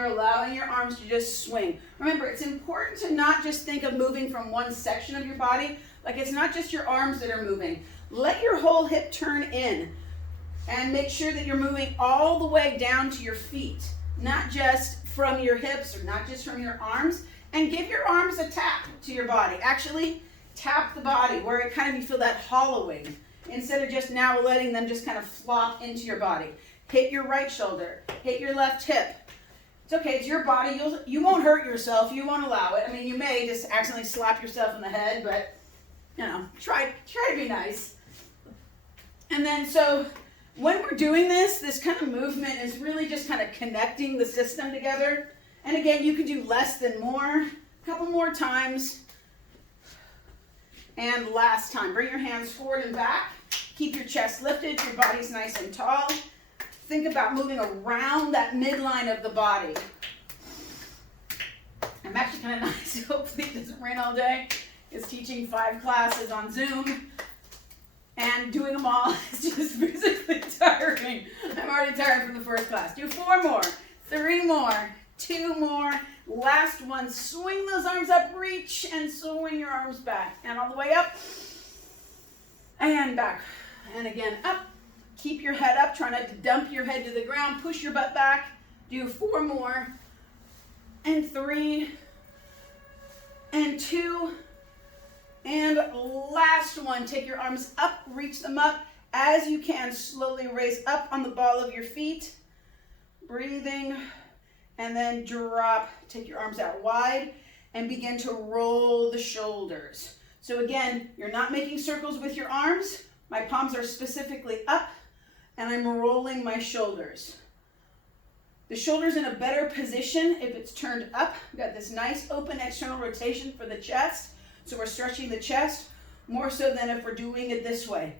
you're allowing your arms to just swing. Remember, it's important to not just think of moving from one section of your body. Like, it's not just your arms that are moving. Let your whole hip turn in and make sure that you're moving all the way down to your feet, not just from your hips or not just from your arms. And give your arms a tap to your body. Actually, tap the body where it kind of, you feel that hollowing, instead of just now letting them just kind of flop into your body. Hit your right shoulder, hit your left hip. It's okay, it's your body. You won't hurt yourself, you won't allow it. I mean, you may just accidentally slap yourself in the head, but you know, try to be nice. And then so when we're doing this kind of movement is really just kind of connecting the system together. And again, you can do less than more, a couple more times. And last time, bring your hands forward and back. Keep your chest lifted, your body's nice and tall. Think about moving around that midline of the body. I'm actually kind of nice, hopefully it doesn't rain all day. Is teaching 5 classes on Zoom. And doing them all is just physically tiring. I'm already tired from the first class. Do 4 more, 3 more, 2 more. Last one, swing those arms up, reach, and swing your arms back. And all the way up, and back. And again, up. Keep your head up, try not to dump your head to the ground. Push your butt back. Do 4 more, and 3, and 2, and last one. Take your arms up, reach them up. As you can, slowly raise up on the ball of your feet. Breathing. And then drop, take your arms out wide and begin to roll the shoulders. So again, you're not making circles with your arms. My palms are specifically up and I'm rolling my shoulders. The shoulder's in a better position if it's turned up. We've got this nice open external rotation for the chest. So we're stretching the chest more so than if we're doing it this way.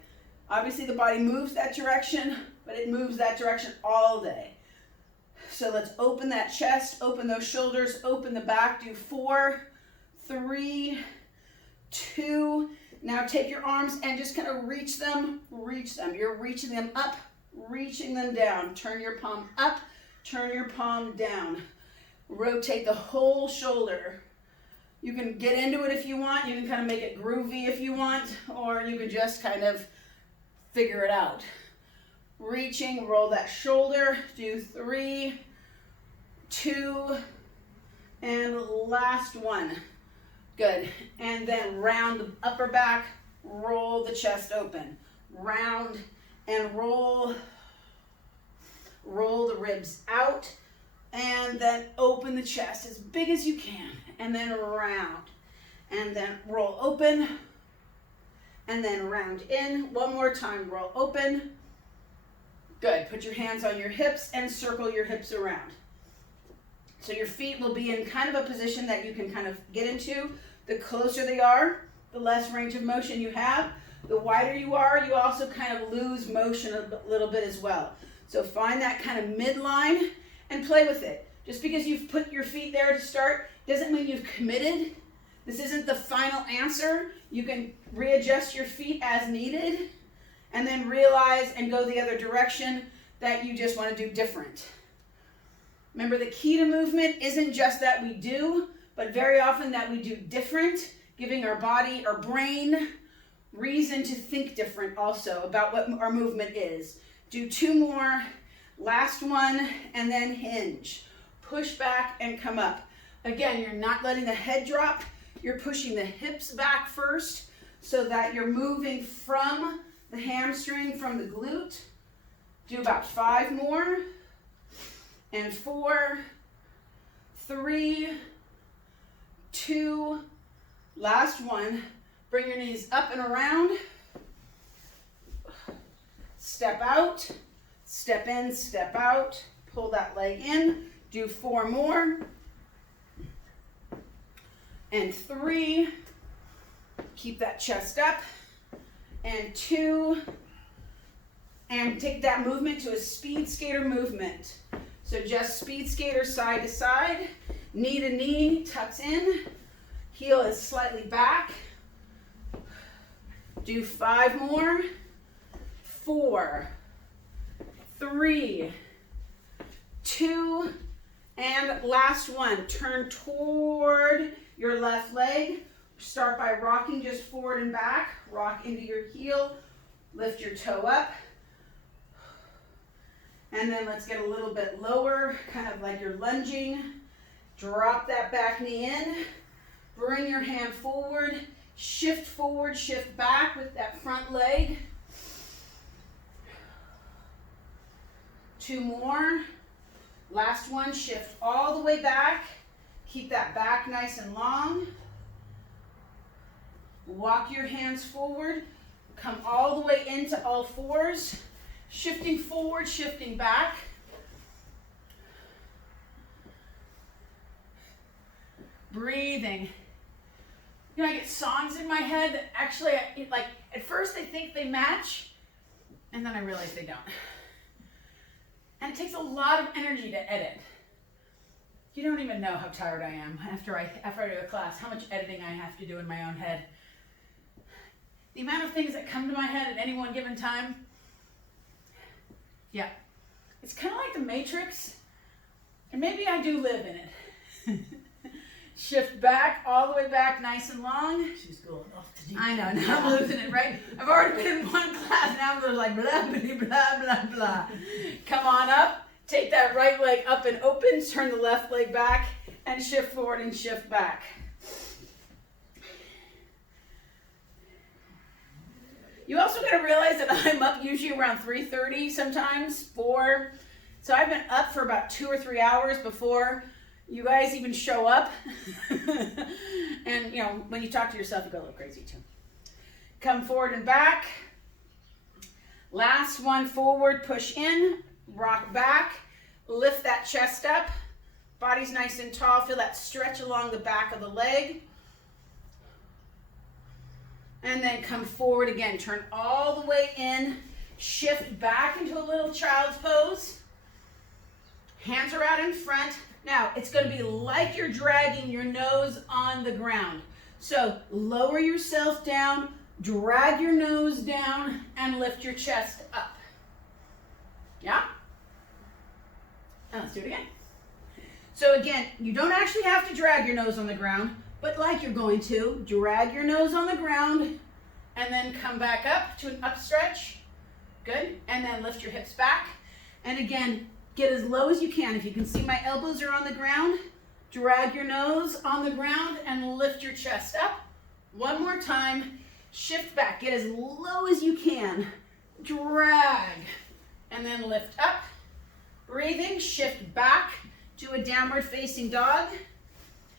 Obviously the body moves that direction, but it moves that direction all day. So let's open that chest, open those shoulders, open the back. Do 4, 3, 2. Now take your arms and just kind of reach them, reach them. You're reaching them up, reaching them down. Turn your palm up, turn your palm down. Rotate the whole shoulder. You can get into it if you want. You can kind of make it groovy if you want, or you can just kind of figure it out. Reaching, roll that shoulder. Do 3, 2, and last one. Good. And then round the upper back, roll the chest open. Round and roll. Roll the ribs out. And then open the chest as big as you can. And then round. And then roll open. And then round in. One more time, roll open. Good. Put your hands on your hips and circle your hips around. So your feet will be in kind of a position that you can kind of get into. The closer they are, the less range of motion you have. The wider you are, you also kind of lose motion a little bit as well. So find that kind of midline and play with it. Just because you've put your feet there to start doesn't mean you've committed. This isn't the final answer. You can readjust your feet as needed and then realize and go the other direction that you just want to do different. Remember, the key to movement isn't just that we do, but very often that we do different, giving our body, our brain, reason to think different also about what our movement is. Do 2 more, last one, and then hinge. Push back and come up. Again, you're not letting the head drop. You're pushing the hips back first so that you're moving from the hamstring, from the glute. Do about 5 more. And 4, 3, 2, last one. Bring your knees up and around. Step out, step in, step out. Pull that leg in. Do 4 more. And 3. Keep that chest up. And 2. And take that movement to a speed skater movement. So just speed skater side to side, knee to knee, tucks in, heel is slightly back. Do 5 more, 4, 3, 2, And last one, turn toward your left leg. Start by rocking just forward and back. Rock into your heel, lift your toe up. And then let's get a little bit lower, kind of like you're lunging. Drop that back knee in. Bring your hand forward, shift back with that front leg. 2 more. Last one, shift all the way back. Keep that back nice and long. Walk your hands forward. Come all the way into all fours. Shifting forward, shifting back. Breathing. You know, I get songs in my head that actually, like, at first I think they match, and then I realize they don't. And it takes a lot of energy to edit. You don't even know how tired I am after I do a class, how much editing I have to do in my own head. The amount of things that come to my head at any one given time. Yeah. It's kind of like the Matrix, and maybe I do live in it. Shift back, all the way back, nice and long. She's going off the deep. I know, now I'm losing it, right? I've already been in one class, now I'm just like blah, blah, blah, blah, blah. Come on up, take that right leg up and open, turn the left leg back, and shift forward and shift back. You also got to realize that I'm up usually around 3:30, sometimes 4. So I've been up for about 2 or 3 hours before you guys even show up. And, you know, when you talk to yourself, you go a little crazy too. Come forward and back. Last one, forward, push in, rock back, lift that chest up. Body's nice and tall. Feel that stretch along the back of the leg. And then come forward again. Turn all the way in. Shift back into a little child's pose. Hands are out in front. Now, it's going to be like you're dragging your nose on the ground. So, lower yourself down, drag your nose down, and lift your chest up. Yeah? And let's do it again. So again, you don't actually have to drag your nose on the ground, but like you're going to, drag your nose on the ground, and then come back up to an up stretch. Good. And then lift your hips back. And again, get as low as you can. If you can see my elbows are on the ground, drag your nose on the ground and lift your chest up. One more time. Shift back. Get as low as you can. Drag. And then lift up. Breathing. Shift back to a downward facing dog.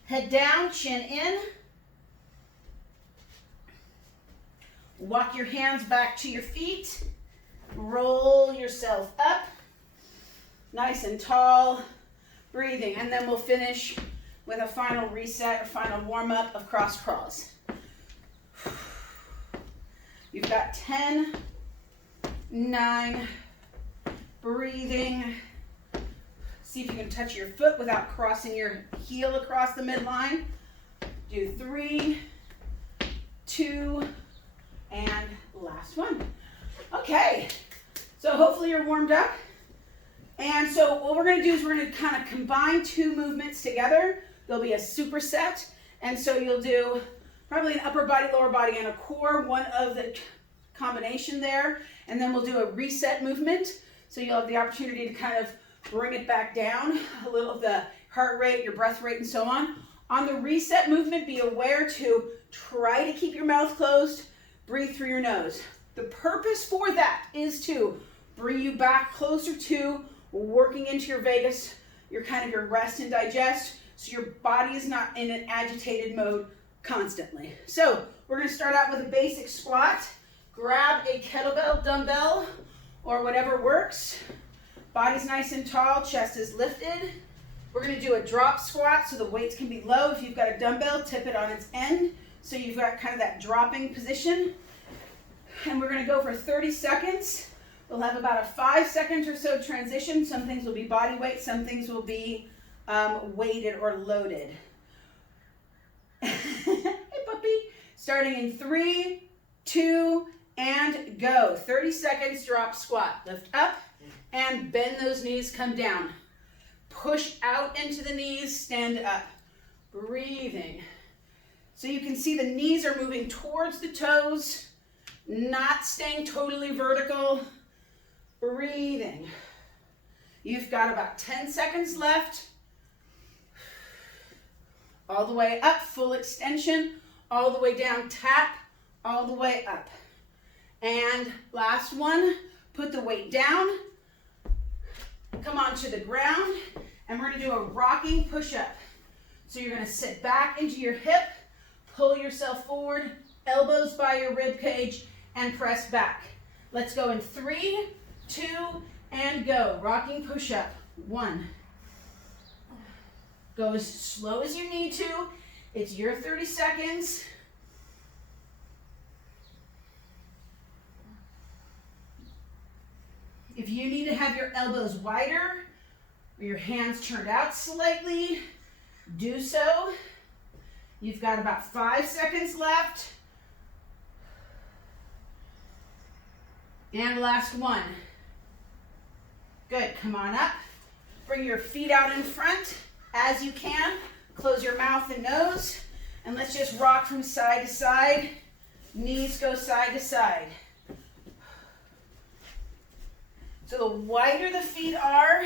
Head down, chin in. Walk your hands back to your feet. Roll yourself up. Nice and tall. Breathing. And then we'll finish with a final reset or final warm up of cross crawls. You've got 10, 9, breathing. See if you can touch your foot without crossing your heel across the midline. Do 3, 2, and last one. Okay, so hopefully you're warmed up. And so what we're gonna do is we're gonna kind of combine 2 movements together. There'll be a superset, and so you'll do probably an upper body, lower body, and a core, one of the combination there, and then we'll do a reset movement. So you'll have the opportunity to kind of bring it back down, a little of the heart rate, your breath rate, and so on. On the reset movement, be aware to try to keep your mouth closed, breathe through your nose. The purpose for that is to bring you back closer to working into your vagus, your kind of your rest and digest, so your body is not in an agitated mode constantly. So we're going to start out with a basic squat. Grab a kettlebell, dumbbell, or whatever works. Body's nice and tall, chest is lifted. We're going to do a drop squat so the weights can be low. If you've got a dumbbell, tip it on its end so you've got kind of that dropping position. And we're going to go for 30 seconds. We'll have about a 5 second or so transition. Some things will be body weight, some things will be weighted or loaded. Hey, puppy. Starting in 3, 2, and go. 30 seconds, drop squat. Lift up and bend those knees, come down. Push out into the knees, stand up. Breathing. So you can see the knees are moving towards the toes, not staying totally vertical. Breathing. You've got about 10 seconds left. All the way up, full extension. All the way down, tap. All the way up. And last one, put the weight down. Come onto the ground, and we're gonna do a rocking push-up. So you're gonna sit back into your hip, pull yourself forward, elbows by your rib cage, and press back. Let's go in 3, 2, and go. Rocking push-up. 1. Go as slow as you need to. It's your 30 seconds. If you need to have your elbows wider or your hands turned out slightly, do so. You've got about 5 seconds left. And last one. Good, come on up. Bring your feet out in front as you can. Close your mouth and nose. And let's just rock from side to side. Knees go side to side. So the wider the feet are,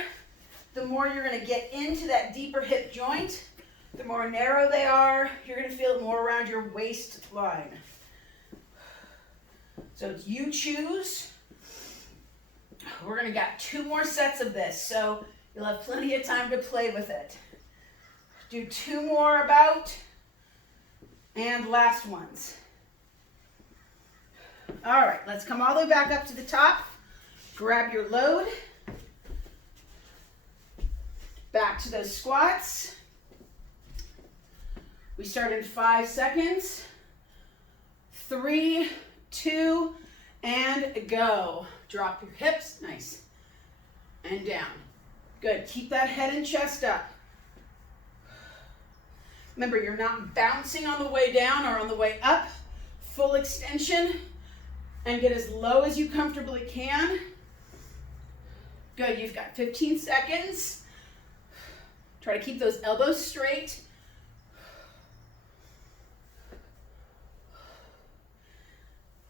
the more you're going to get into that deeper hip joint. The more narrow they are, you're going to feel it more around your waistline. So it's you choose. We're going to get 2 more sets of this, so you'll have plenty of time to play with it. Do 2 more about, and last ones. All right, let's come all the way back up to the top. Grab your load. Back to those squats. We start in 5 seconds. 3, 2, and go. Drop your hips, nice. And down. Good, keep that head and chest up. Remember, you're not bouncing on the way down or on the way up. Full extension, and get as low as you comfortably can. Good, you've got 15 seconds. Try to keep those elbows straight.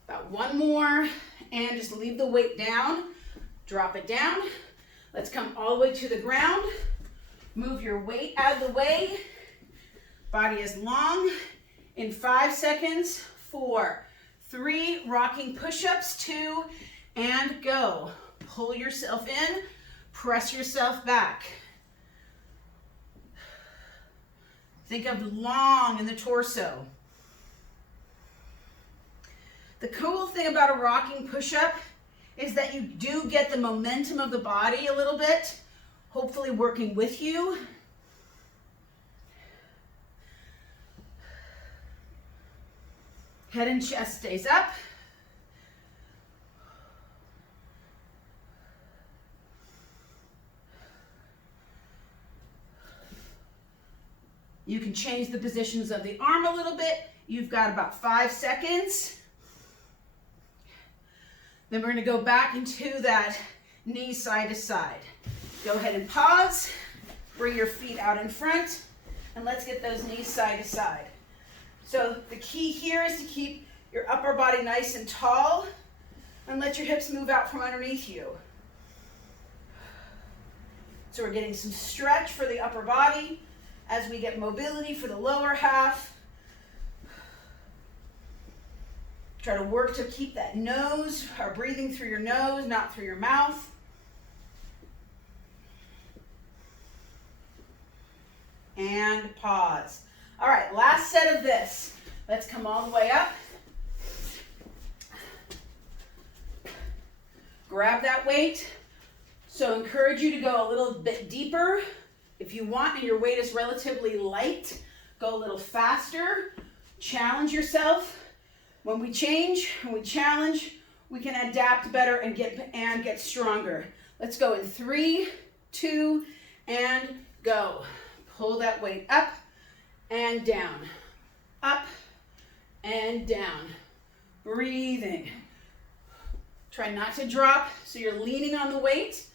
About 1 more, and just leave the weight down. Drop it down. Let's come all the way to the ground. Move your weight out of the way. Body is long. In 5 seconds, 4, 3, rocking push-ups, 2, and go. Pull yourself in, press yourself back. Think of long in the torso. The cool thing about a rocking push-up is that you do get the momentum of the body a little bit, hopefully working with you. Head and chest stays up. You can change the positions of the arm a little bit. You've got about 5 seconds. Then we're going to go back into that knee side to side. Go ahead and pause. Bring your feet out in front. And let's get those knees side to side. So the key here is to keep your upper body nice and tall. And let your hips move out from underneath you. So we're getting some stretch for the upper body as we get mobility for the lower half. Try to work to keep that nose, or breathing through your nose, not through your mouth. And pause. All right, last set of this. Let's come all the way up. Grab that weight. So encourage you to go a little bit deeper. If you want and your weight is relatively light, go a little faster. Challenge yourself. When we change, when we challenge, we can adapt better and get stronger. Let's go in 3, 2, and go. Pull that weight up and down. Up and down. Breathing. Try not to drop, so you're leaning on the weight.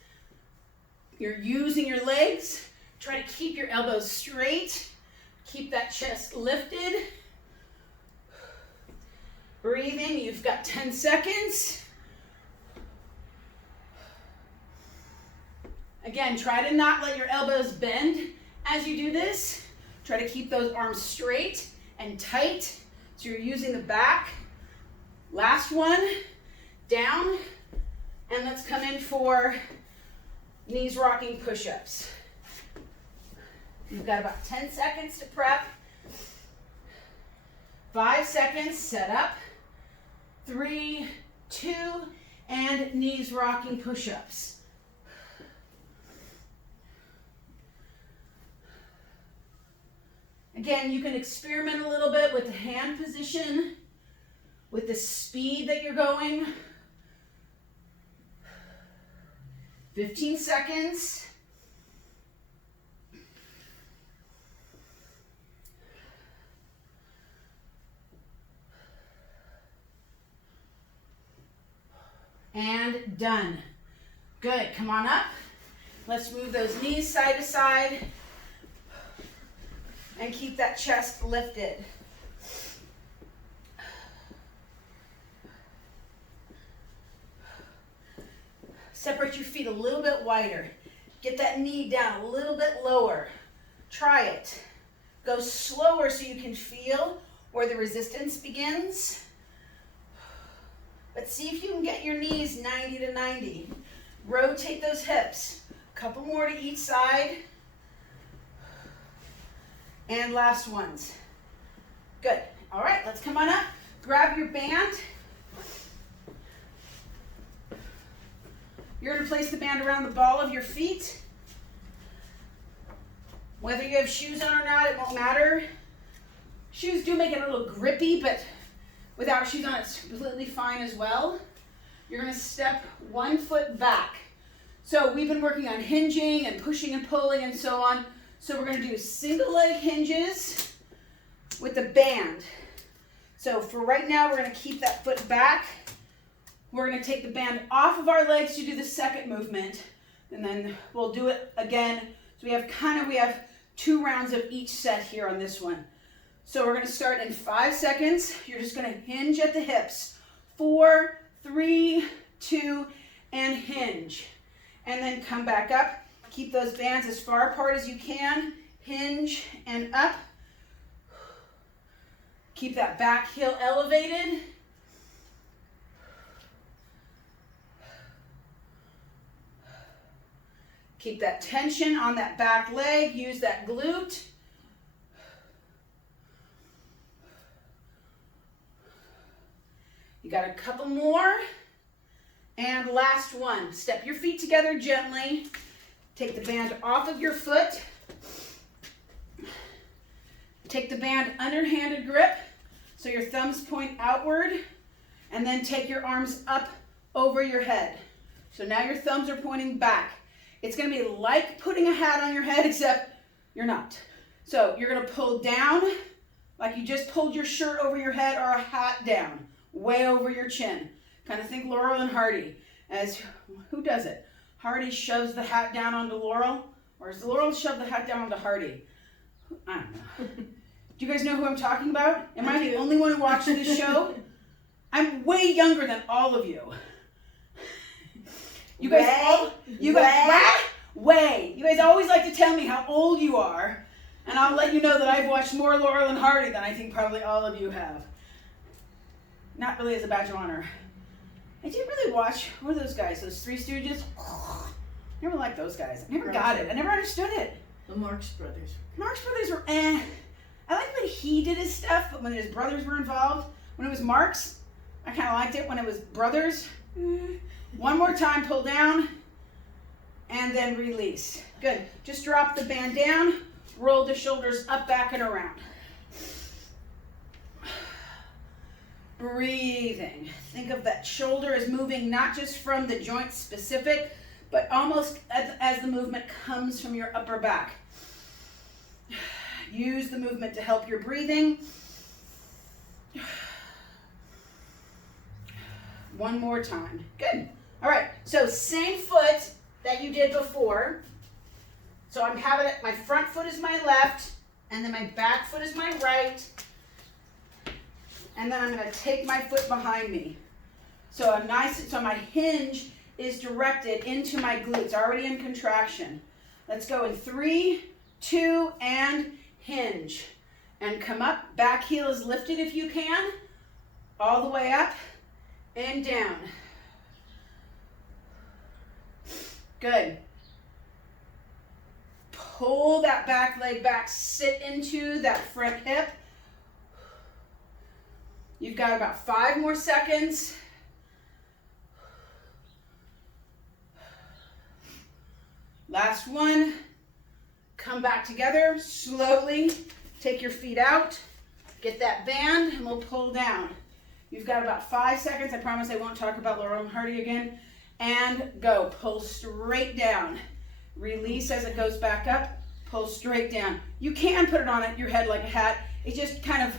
You're using your legs. Try to keep your elbows straight. Keep that chest lifted. Breathing, you've got 10 seconds. Again, try to not let your elbows bend as you do this. Try to keep those arms straight and tight so you're using the back. Last one, down, and let's come in for knees rocking push-ups. You've got about 10 seconds to prep. 5 seconds, set up. 3, 2, and knees rocking push-ups. Again, you can experiment a little bit with the hand position, with the speed that you're going. 15 seconds. And done. Good, come on up. Let's move those knees side to side and keep that chest lifted. Separate your feet a little bit wider. Get that knee down a little bit lower. Try it. Go slower so you can feel where the resistance begins. But see if you can get your knees 90 to 90. Rotate those hips. A couple more to each side. And last ones. Good. All right, let's come on up. Grab your band. You're going to place the band around the ball of your feet. Whether you have shoes on or not, it won't matter. Shoes do make it a little grippy, but without shoes on, it's completely fine as well. You're going to step 1 foot back. So we've been working on hinging and pushing and pulling and so on. So we're going to do single leg hinges with the band. So for right now, we're going to keep that foot back. We're going to take the band off of our legs to do the second movement, and then we'll do it again. So we have 2 rounds of each set here on this one. So we're going to start in 5 seconds. You're just going to hinge at the hips. 4, 3, 2, and hinge. And then come back up. Keep those bands as far apart as you can. Hinge and up. Keep that back heel elevated. Keep that tension on that back leg. Use that glute. You got a couple more. And last one. Step your feet together gently. Take the band off of your foot. Take the band underhanded grip so your thumbs point outward, and then take your arms up over your head. So now your thumbs are pointing back. It's going to be like putting a hat on your head, except you're not. So you're going to pull down like you just pulled your shirt over your head, or a hat down, way over your chin. Kind of think Laurel and Hardy. Who does it? Hardy shoves the hat down onto Laurel, or does Laurel shove the hat down onto Hardy? I don't know. Do you guys know who I'm talking about? Am I the only one who watches this show? I'm way younger than all of you. You guys always like to tell me how old you are, and I'll let you know that I've watched more Laurel and Hardy than I think probably all of you have. Not really as a badge of honor. I did really watch, what are those guys, those Three Stooges? Never liked those guys. I never got it. I never understood it. The Marx Brothers. Marx Brothers were I liked when he did his stuff, but when his brothers were involved, when it was Marx, I kind of liked it. When it was brothers, one more time, pull down, and then release. Good. Just drop the band down, roll the shoulders up, back, and around. Breathing. Think of that shoulder as moving not just from the joint specific, but almost as the movement comes from your upper back. Use the movement to help your breathing. One more time. Good. All right. So same foot that you did before. So I'm having it, my front foot is my left, and then my back foot is my right. And then I'm going to take my foot behind me. So so my hinge is directed into my glutes, already in contraction. Let's go in 3, 2, and hinge. And come up, back heel is lifted if you can, all the way up and down. Good. Pull that back leg back, sit into that front hip. You've got about 5 more seconds. Last one. Come back together slowly. Take your feet out. Get that band and we'll pull down. You've got about 5 seconds. I promise I won't talk about Laurel and Hardy again. And go. Pull straight down. Release as it goes back up. Pull straight down. You can put it on your head like a hat. It just kind of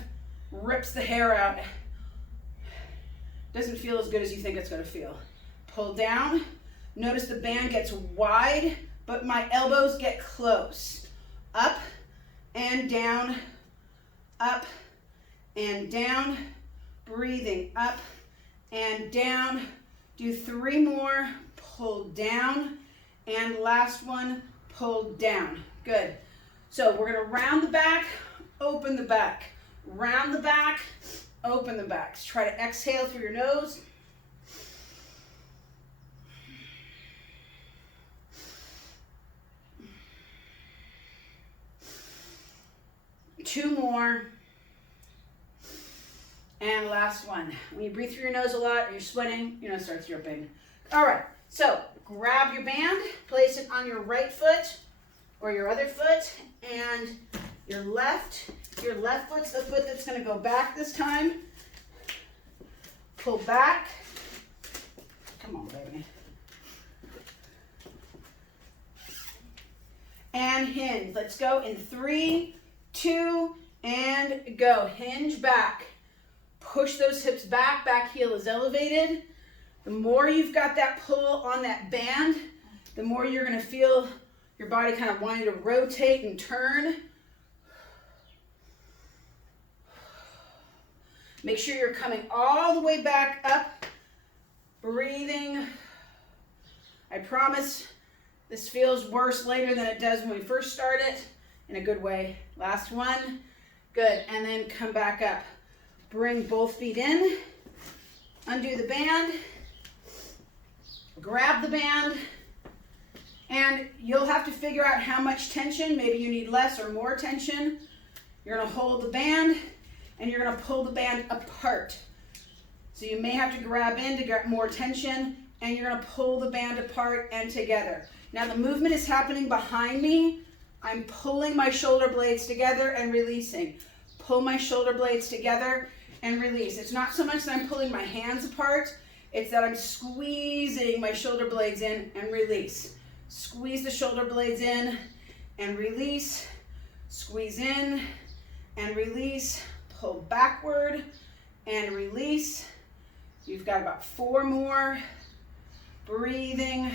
rips the hair out. Doesn't feel as good as you think it's going to feel. Pull down. Notice the band gets wide, but my elbows get close. Up and down, up and down. Breathing up and down. Do 3 more. Pull down. And last one, pull down. Good. So we're going to round the back, open the back. Round the back, open the back. So try to exhale through your nose. Two more. And last one. When you breathe through your nose a lot or you're sweating, your nose starts dripping. All right. So grab your band, place it on your right foot or your other foot, and your left foot's the foot that's going to go back this time. Pull back. Come on, baby. And hinge. Let's go in 3, 2, and go. Hinge back. Push those hips back. Back heel is elevated. The more you've got that pull on that band, the more you're going to feel your body kind of wanting to rotate and turn. Make sure you're coming all the way back up, breathing. I promise this feels worse later than it does when we first start it, in a good way. Last one. Good. And then come back up. Bring both feet in. Undo the band. Grab the band. And you'll have to figure out how much tension. Maybe you need less or more tension. You're going to hold the band and you're going to pull the band apart. So you may have to grab in to get more tension, and you're going to pull the band apart and together. Now the movement is happening behind me. I'm pulling my shoulder blades together and releasing. Pull my shoulder blades together and release. It's not so much that I'm pulling my hands apart, it's that I'm squeezing my shoulder blades in and release. Squeeze the shoulder blades in and release. Squeeze in and release. Pull backward and release. You've got about 4 more. Breathing.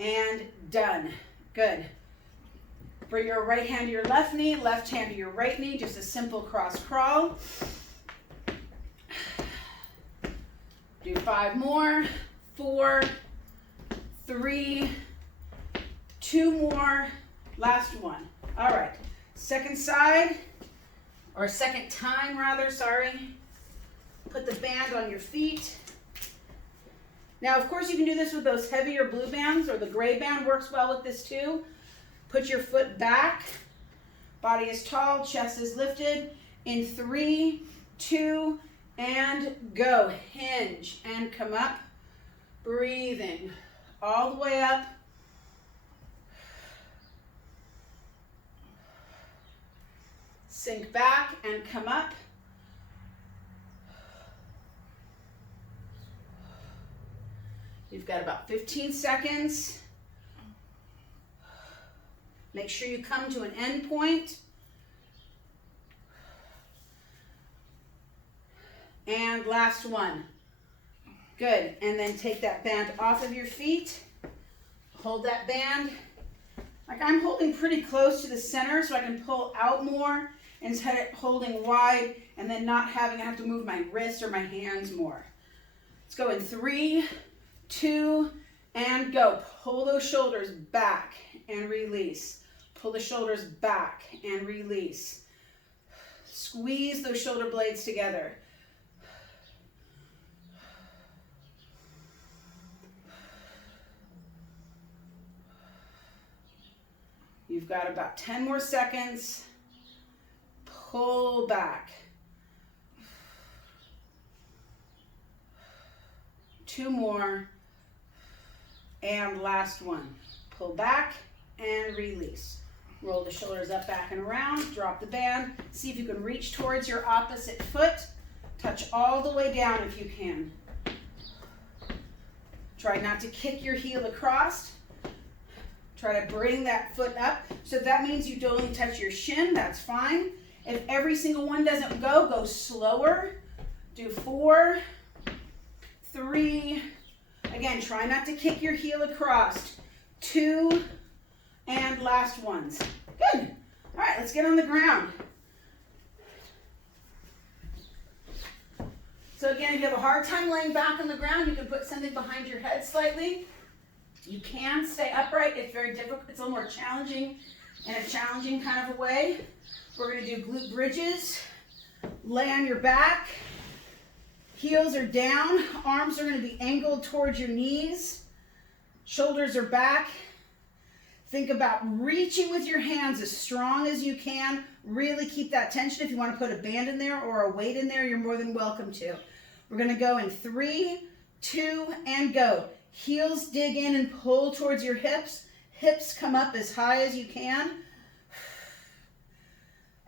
And done. Good. Bring your right hand to your left knee, left hand to your right knee, just a simple cross crawl. Do 5 more. 4, 3, 2 more. Last one. All right. Second side, or second time rather, sorry. Put the band on your feet. Now, of course, you can do this with those heavier blue bands, or the gray band works well with this too. Put your foot back. Body is tall, chest is lifted. In 3, 2, and go. Hinge and come up. Breathing all the way up. Sink back and come up. You've got about 15 seconds. Make sure you come to an end point. And last one. Good. And then take that band off of your feet Hold that band. Like I'm holding pretty close to the center so I can pull out more instead of holding wide and then not having to have to move my wrists or my hands more. Let's go in 3, 2, and go. Pull those shoulders back and release. Pull the shoulders back and release. Squeeze those shoulder blades together. You've got about 10 more seconds. Pull back. 2 more. And last one. Pull back and release. Roll the shoulders up, back, and around. Drop the band. See if you can reach towards your opposite foot. Touch all the way down if you can. Try not to kick your heel across. Try to bring that foot up. So if that means you don't touch your shin, that's fine. If every single one doesn't go, go slower. Do 4, 3. Again, try not to kick your heel across. 2, and last ones. Good. All right, let's get on the ground. So again, if you have a hard time laying back on the ground, you can put something behind your head slightly. You can stay upright. It's very difficult. It's a little more challenging in a challenging kind of a way. We're going to do glute bridges. Lay on your back. Heels are down. Arms are going to be angled towards your knees. Shoulders are back. Think about reaching with your hands as strong as you can. Really keep that tension. If you want to put a band in there or a weight in there, you're more than welcome to. We're going to go in 3, 2, and go. Heels dig in and pull towards your hips. Hips come up as high as you can.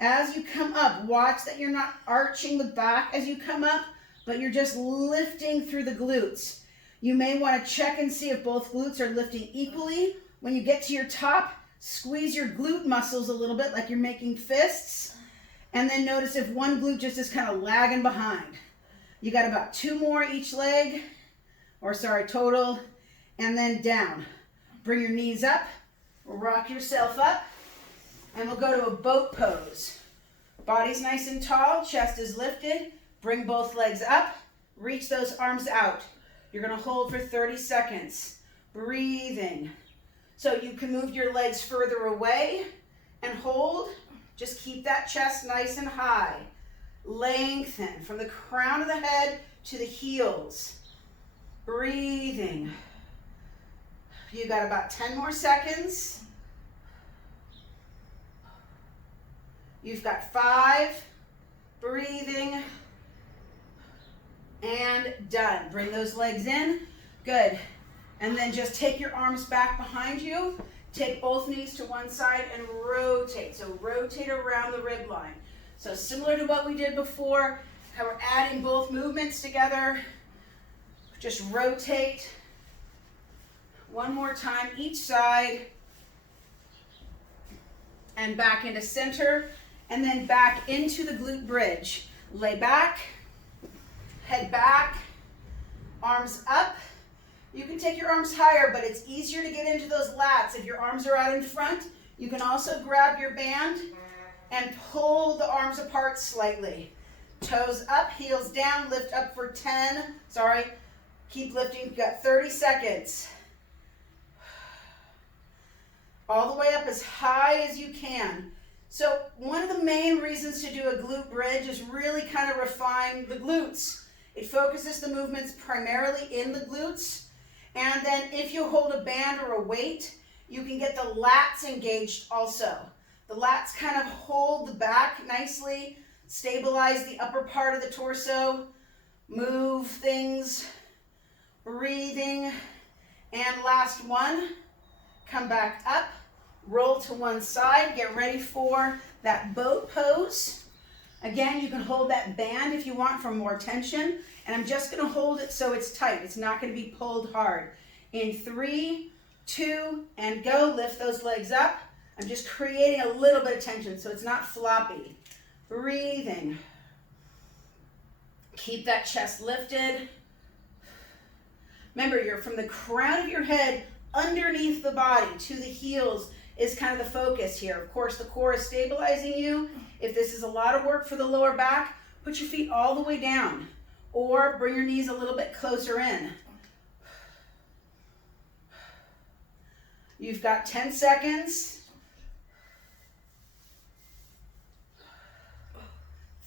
As you come up, watch that you're not arching the back as you come up, but you're just lifting through the glutes. You may want to check and see if both glutes are lifting equally. When you get to your top, squeeze your glute muscles a little bit like you're making fists. And then notice if one glute just is kind of lagging behind. You got about 2 more each leg, total. And then down. Bring your knees up, rock yourself up, and we'll go to a boat pose. Body's nice and tall, chest is lifted. Bring both legs up, reach those arms out. You're gonna hold for 30 seconds. Breathing. So you can move your legs further away and hold. Just keep that chest nice and high. Lengthen from the crown of the head to the heels. Breathing. You got about 10 more seconds. You've got 5. Breathing. And done. Bring those legs in. Good. And then just take your arms back behind you. Take both knees to one side and rotate. So rotate around the rib line. So similar to what we did before, how we're adding both movements together. Just rotate. One more time each side. And back into center. And then back into the glute bridge. Lay back. Head back. Arms up. You can take your arms higher, but it's easier to get into those lats. If your arms are out in front, you can also grab your band and pull the arms apart slightly. Toes up, heels down, lift up for 10. Keep lifting. You've got 30 seconds. All the way up as high as you can. So one of the main reasons to do a glute bridge is really kind of refine the glutes. It focuses the movements primarily in the glutes. And then if you hold a band or a weight, you can get the lats engaged also. The lats kind of hold the back nicely, stabilize the upper part of the torso, move things, breathing. And last one, come back up, roll to one side, get ready for that boat pose. Again, you can hold that band if you want for more tension. And I'm just gonna hold it so it's tight. It's not gonna be pulled hard. In 3, 2, and go. Lift those legs up. I'm just creating a little bit of tension so it's not floppy. Breathing. Keep that chest lifted. Remember, you're from the crown of your head underneath the body to the heels is kind of the focus here. Of course, the core is stabilizing you. If this is a lot of work for the lower back, put your feet all the way down or bring your knees a little bit closer in. You've got 10 seconds.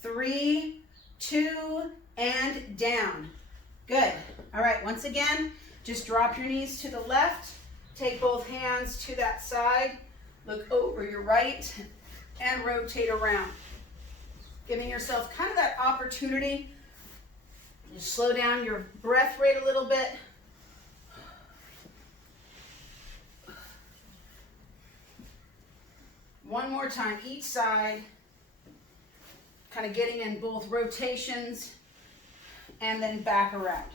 3, 2, and down. Good. All right, once again, just drop your knees to the left. Take both hands to that side. Look over your right and rotate around. Giving yourself kind of that opportunity to slow down your breath rate a little bit. One more time, each side. Kind of getting in both rotations and then back around.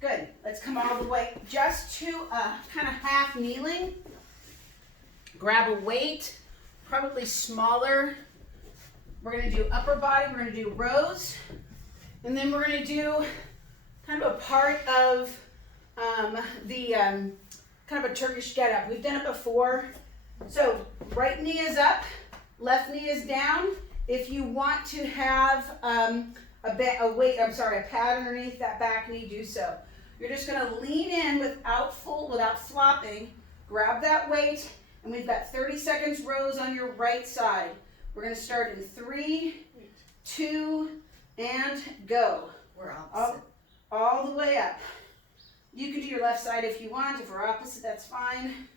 Good. Let's come all the way just to kind of half kneeling. Grab a weight, probably smaller. We're going to do upper body. We're going to do rows. And then we're going to do kind of a part of kind of a Turkish get-up. We've done it before. So right knee is up, left knee is down. If you want to have a pad underneath that back knee, do so. You're just going to lean in without flopping. Grab that weight, and we've got 30 seconds rows on your right side. We're going to start in 3, 2, and go. We're opposite. All the way up. You can do your left side if you want. If we're opposite, that's fine.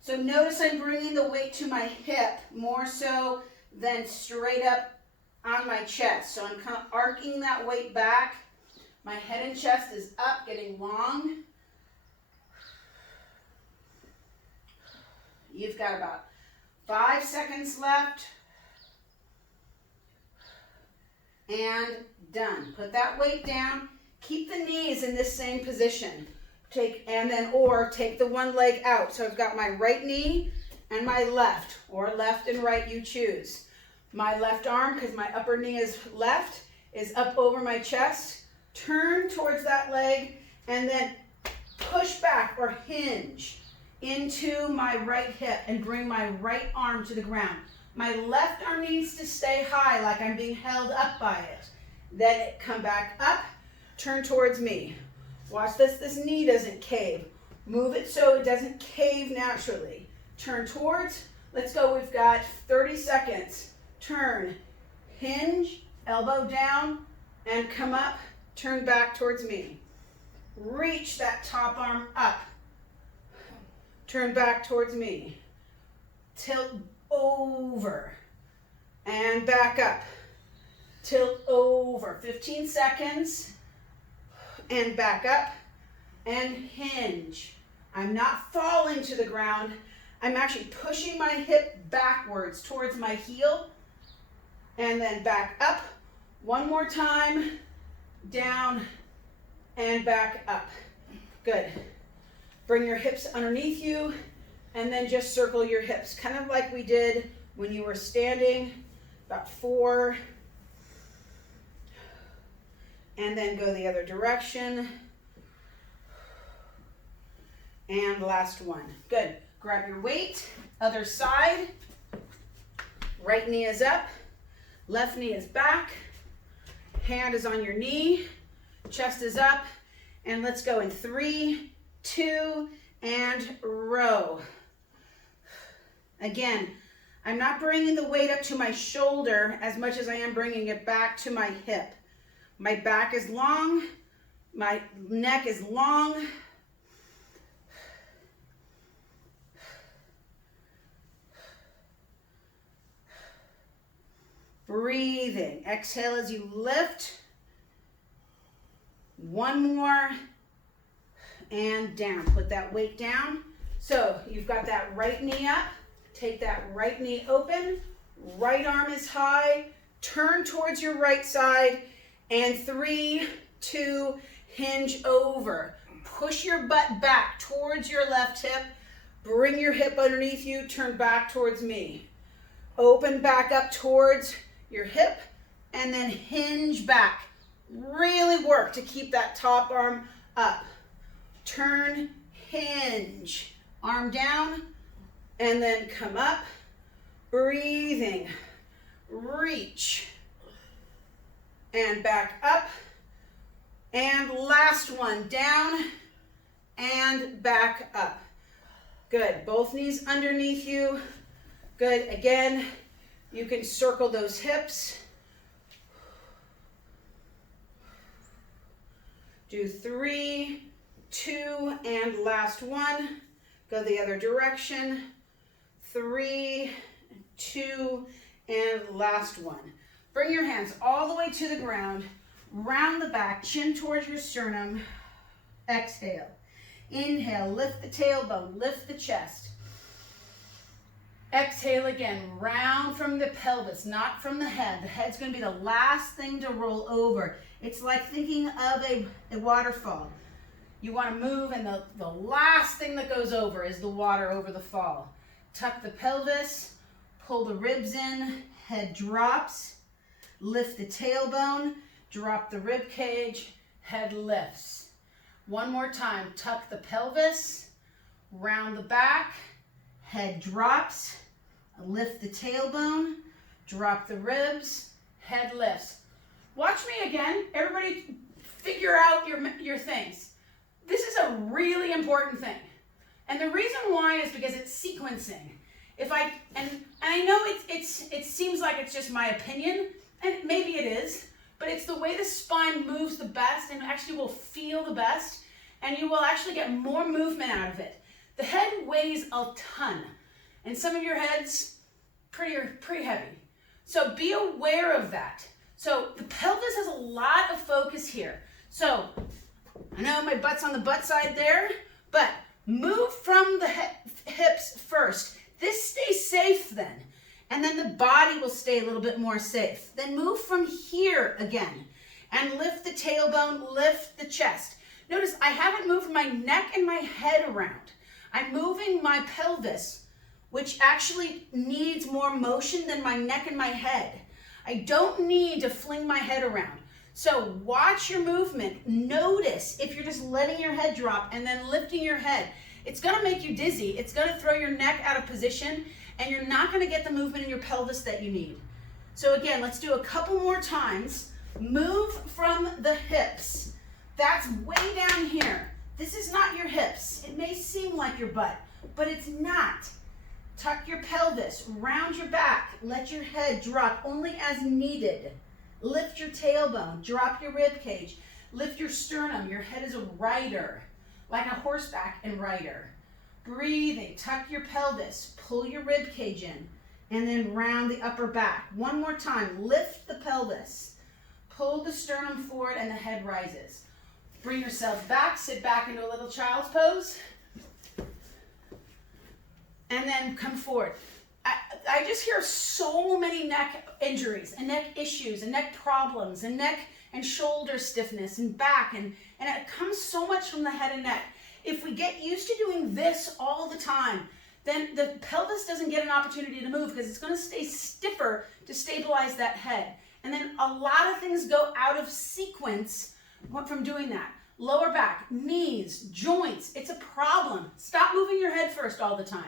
So notice I'm bringing the weight to my hip more so than straight up on my chest. So I'm kind of arcing that weight back. My head and chest is up, getting long. You've got about 5 seconds left. And done. Put that weight down. Keep the knees in this same position. Take the one leg out. So I've got my right knee and my left, or left and right, you choose. My left arm, because my upper knee is left, is up over my chest. Turn towards that leg and then push back or hinge into my right hip and bring my right arm to the ground. My left arm needs to stay high like I'm being held up by it. Then come back up, turn towards me. Watch this knee doesn't cave. Move it so it doesn't cave naturally. Turn towards, let's go, we've got 30 seconds. Turn, hinge, elbow down, and come up, turn back towards me. Reach that top arm up. Turn back towards me. Tilt over and back up. Tilt over. 15 seconds. And back up and hinge. I'm not falling to the ground. I'm actually pushing my hip backwards towards my heel and then back up. One more time, down and back up. Good. Bring your hips underneath you and then just circle your hips, kind of like we did when you were standing. About 4. And then go the other direction. And last one. Good. Grab your weight. Other side. Right knee is up. Left knee is back. Hand is on your knee. Chest is up. And let's go in 3, 2, and row. Again, I'm not bringing the weight up to my shoulder as much as I am bringing it back to my hip. My back is long, my neck is long. Breathing. Exhale as you lift. One more. And down. Put that weight down. So you've got that right knee up. Take that right knee open. Right arm is high. Turn towards your right side. And 3, 2, hinge over. Push your butt back towards your left hip. Bring your hip underneath you. Turn back towards me. Open back up towards your hip. And then hinge back. Really work to keep that top arm up. turn, hinge. Arm down, and then come up. Breathing. Reach. And back up. And last one, down and back up. Good, both knees underneath you. Good, again, you can circle those hips. Do 3, 2, and last one. Go the other direction. 3, 2, and last one. Bring your hands all the way to the ground. Round the back, chin towards your sternum. Exhale. Inhale, lift the tailbone, lift the chest. Exhale again, round from the pelvis, not from the head. The head's going to be the last thing to roll over. It's like thinking of a waterfall. You want to move, and the last thing that goes over is the water over the fall. Tuck the pelvis, pull the ribs in, head drops, lift the tailbone, drop the rib cage, head lifts. One more time, tuck the pelvis, round the back, head drops, lift the tailbone, drop the ribs, head lifts. Watch me again. Everybody figure out your things. This is a really important thing. And the reason why is because it's sequencing. And I know it seems like it's just my opinion, and maybe it is, but it's the way the spine moves the best and actually will feel the best, and you will actually get more movement out of it. The head weighs a ton, and some of your heads pretty heavy. So be aware of that. So the pelvis has a lot of focus here. So I know my butt's on the butt side there, but move from the hips first. This stays safe then. And then the body will stay a little bit more safe. Then move from here again. And lift the tailbone, lift the chest. Notice I haven't moved my neck and my head around. I'm moving my pelvis, which actually needs more motion than my neck and my head. I don't need to fling my head around. So watch your movement. Notice if you're just letting your head drop and then lifting your head. It's going to make you dizzy. It's going to throw your neck out of position, and you're not going to get the movement in your pelvis that you need. So again, let's do a couple more times. Move from the hips. That's way down here. This is not your hips. It may seem like your butt, but it's not. Tuck your pelvis, round your back, let your head drop only as needed. Lift your tailbone, drop your rib cage, lift your sternum. Your head is a rider, like a horseback and rider. Breathing, tuck your pelvis, pull your rib cage in, and then round the upper back. One more time, lift the pelvis, pull the sternum forward, and the head rises. Bring yourself back, sit back into a little child's pose, and then come forward. I just hear so many neck injuries and neck issues and neck problems and neck and shoulder stiffness and back, and it comes so much from the head and neck. If we get used to doing this all the time, then the pelvis doesn't get an opportunity to move because it's going to stay stiffer to stabilize that head. And then a lot of things go out of sequence from doing that. Lower back, knees, joints, it's a problem. Stop moving your head first all the time.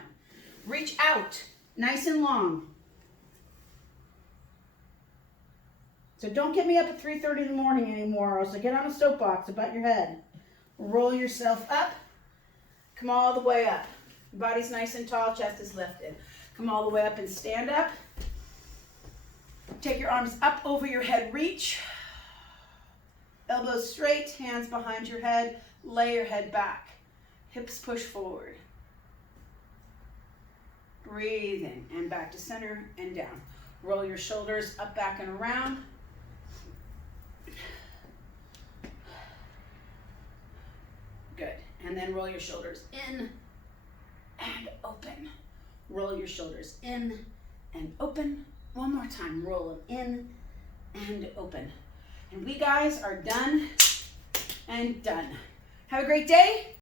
Reach out, nice and long. So don't get me up at 3:30 in the morning anymore, or else I get on a soapbox about your head. Roll yourself up. Come all the way up. Body's nice and tall, chest is lifted. Come all the way up and stand up. Take your arms up over your head, reach. Elbows straight, hands behind your head. Lay your head back. Hips push forward. Breathing, and back to center and down. Roll your shoulders up, back, and around. Good. And then roll your shoulders in and open. Roll your shoulders in and open. One more time. Roll them in and open. And we guys are done and done. Have a great day.